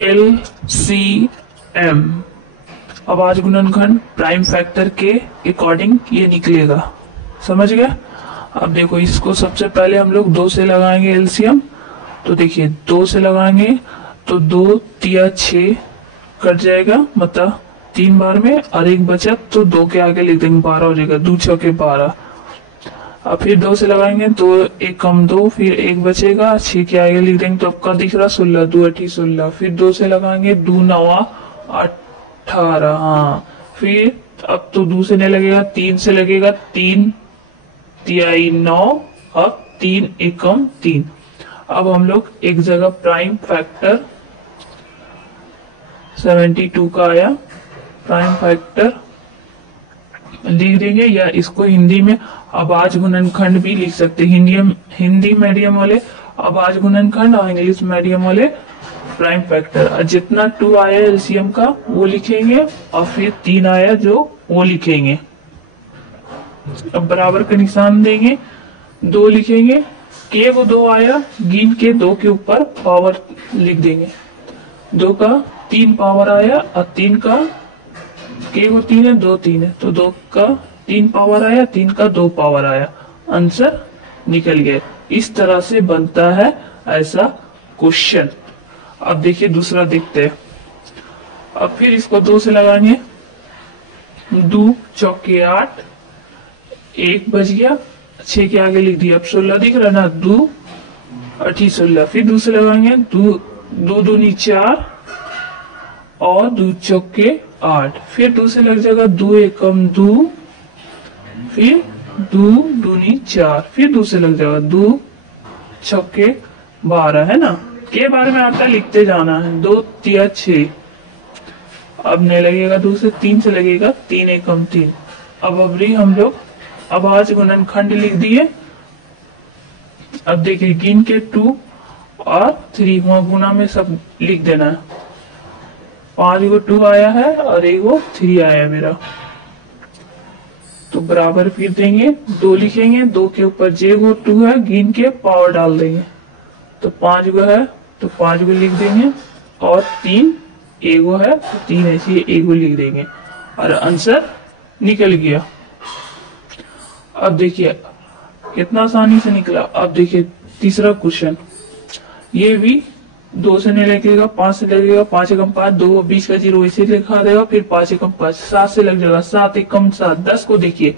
LCM आवाज गुणनखंड prime factor के according ये निकलेगा। समझ गए? अब देखो इसको सबसे पहले हम लोग 2 से लगाएंगे एलसीएम। तो देखिए 2 से लगाएंगे तो 2 तिया 6 कट जाएगा, मतलब 3 बार में, और एक बचा तो 2 के आगे लिख देंगे 12 हो जाएगा, 2 छके 12। अब फिर 2 से लगाएंगे तो 1 कम 2, फिर 1 बचेगा, 6 के आगे लिख देंगे तो आपका दिख रहा 16, 2 8 16। फिर 2 से लगाएंगे 2 9 18। हाँ, फिर अब तो 2 से नहीं लगेगा, 3 से लगेगा, 3 तिहाई 9, अब 3 एकम 3। अब हम लोग एक जगह प्राइम फैक्टर 72 का आया, प्राइम फैक्टर लिख देंगे, या इसको हिंदी में आवाज गुणनखंड भी लिख सकते हैं। हिंदी मीडियम वाले आवाज गुणनखंड और इंग्लिश मीडियम वाले प्राइम फैक्टर। और जितना 2 आया एलसीएम का वो लिखेंगे, और फिर 3 आया जो वो लिखेंगे। अब बराबर का निशान देंगे, 2 लिखेंगे, के वो 2 आया, गिन के 2 के ऊपर पावर लिख देंगे। 2 का 3 पावर आया, और 3 का के वो 3 है, 2 3 है, तो 2 का 3 पावर आया, 3 का 2 पावर आया, आंसर निकल गया। इस तरह से बनता है ऐसा क्वेश्चन। अब देखिए दूसरा देखते हैं। अब फिर इसको 2 से लगाएंगे, 2 चौके 8, 1 बच गया, 6 के आगे लिख दिया, अब 16 दिख रहा ना, 2 8 16। फिर 2 से लगाएंगे, 2 2 दूनी 4 और 2 चौके 8। फिर 2 से लग जाएगा, 2 एकम 2, फिर 2 दूनी 4, फिर 2 से लग जाएगा, 2 छक्के 12, है ना। के बारे में आपका लिखते जाना है, 2 तिया 6। अब नहीं लगेगा 2 से, 3 से लगेगा, 3 एकम 3। अब अबरी हम लोग आवाज गुणनखंड लिख दिए। अब देखिए गिन के 2 और 3 वहां गुना में सब लिख देना है। 5 को 2 आया है और 1 को 3 आया है मेरा, तो बराबर फिर देंगे, 2 लिखेंगे, 2 के ऊपर जे को 2 है, गिन के पावर डाल देंगे, तो 5 को है तो 5 को लिख देंगे, और 3 एगो है तो 3 ऐसे एगो लिख देंगे, और आंसर निकल गया। अब देखिए कितना आसानी से निकला। अब देखिए तीसरा क्वेश्चन, ये भी 2 से नहीं लगेगा, 5 से लगेगा, 5 एकम 5, 2 20 का 0 इसे लिखा देगा, फिर 5 एकम 5, 7 से लग जाएगा, 7 एकम 7, 10 को देखिए,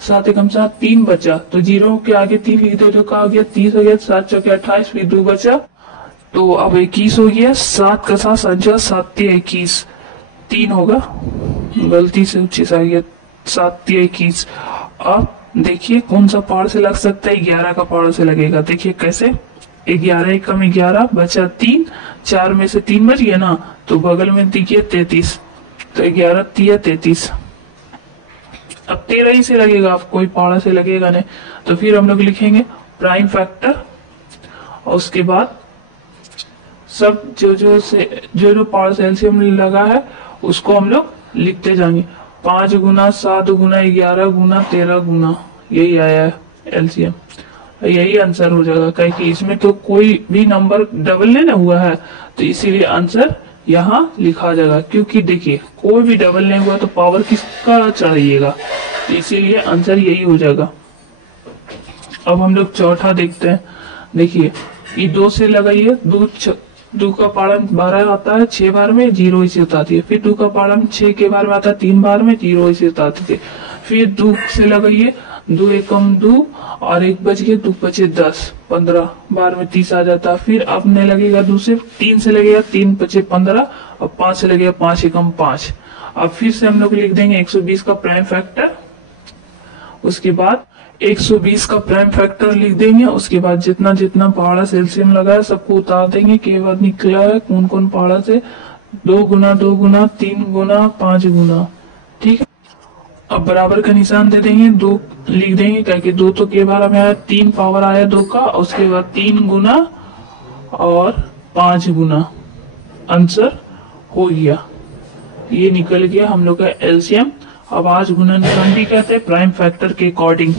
7 एकम 7, 3 बचा, तो 0 के आगे 3 लिख दो तो क्या हो गया, 30 हो गया, 7 चौके 28, फिर 2 बचा, तो अब 21 हो गया, 7 का 7 संख्या 7 तिया 21, 3 होगा, गलती से 25 आ गया, 7 तिया 21। अब देखिए कौन सा पावर से लग सकता है, 11 का पावर से लगेगा। देखिए कैसे, 11 एकम 11 बचा 3, 4 में से 3 बच गया ना, तो बगल में देखिए 33, तो 11 तिया 33। अब 13 ही से लगेगा, आप कोई पावर से लगेगा नहीं, तो फिर हम लोग लिखेंगे प्राइम फैक्टर, और उसके बाद सब जो पावर से एलसीएम लगा है उसको हम लोग लिखते जाएंगे। 5 गुना 7 गुना 11 गुना 13 गुना, यही आया है एलसीएम, यही आंसर हो जाएगा। क्योंकि इसमें तो कोई भी नंबर डबल नहीं ना हुआ है, तो इसीलिए आंसर यहाँ लिखा जाएगा। क्योंकि देखिए कोई भी डबल नहीं हुआ तो पावर किसका चाहिएगा, तो इसीलिए आंसर यही हो जाएगा। अब हम लोग चौथा देखते हैं। देखिए ये 2 से लगाइए, 2 का पालन 12 आता है 6 बार में, 0 इसे उतारती है। फिर 2 का पालन 6 के बार में आता है 3 बार में, 0 इसे उतारती है। फिर 2 से लगाइए, 2 एकम 2 और 1 बच गया, 2 बचे 10, 15 बार में 30 आ जाता है। फिर अब नहीं लगेगा 2 से, 3 से लगेगा, 3 बचे 15, और 5 से लगेगा, 5 एकम 5। अब फिर से हम लोग लिख देंगे 120 का प्राइम फैक्टर, उसके बाद 120 का प्राइम फैक्टर लिख देंगे, उसके बाद जितना जितना पहाड़ा से एलसीएम लगा है सबको उतार देंगे, केवल निकला है कौन कौन पहाड़ा से, 2 गुना 2 गुना 3 गुना 5 गुना, ठीक है। अब बराबर का निशान दे देंगे, 2 लिख देंगे, क्योंकि 2 तो के बार में आया, 3 पावर आया 2 का, उसके बाद 3 गुना और 5 गुना, आंसर हो गया। ये निकल गया हम लोग का एलसीएम। आवाज गुणनखंड भी कहते हैं प्राइम फैक्टर के अकॉर्डिंग।